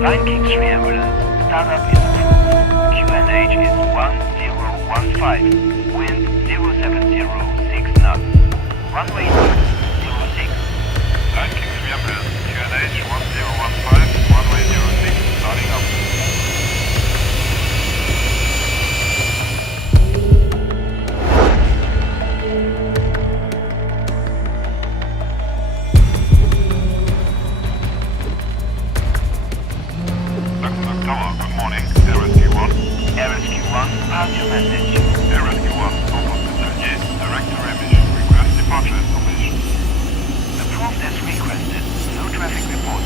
Line King 3 ambulance, startup is approved. QNH is 1015, wind 0706 knots. Runway 06. Line King 3 ambulance, QNH 1015, runway 06, starting up. Luxembourg Tower, good morning. Air Rescue 1. Air Rescue 1, pass your message. Air Rescue 1, Office Passenger, Director Emission, request departure information. Approved as requested. No traffic report.